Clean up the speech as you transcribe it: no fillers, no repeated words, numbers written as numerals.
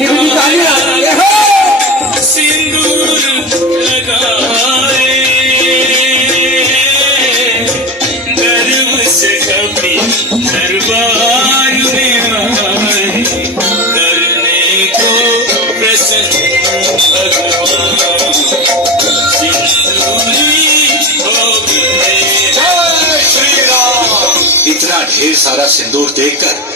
लेकिन उनकी कहानी आती है। हो सिंदूर लगाए गर्व से कभी दरबार में आए करने को प्रसन्न भगवान सिंदूरी हो गए। जय श्री राम। इतना ढेर सारा सिंदूर देखकर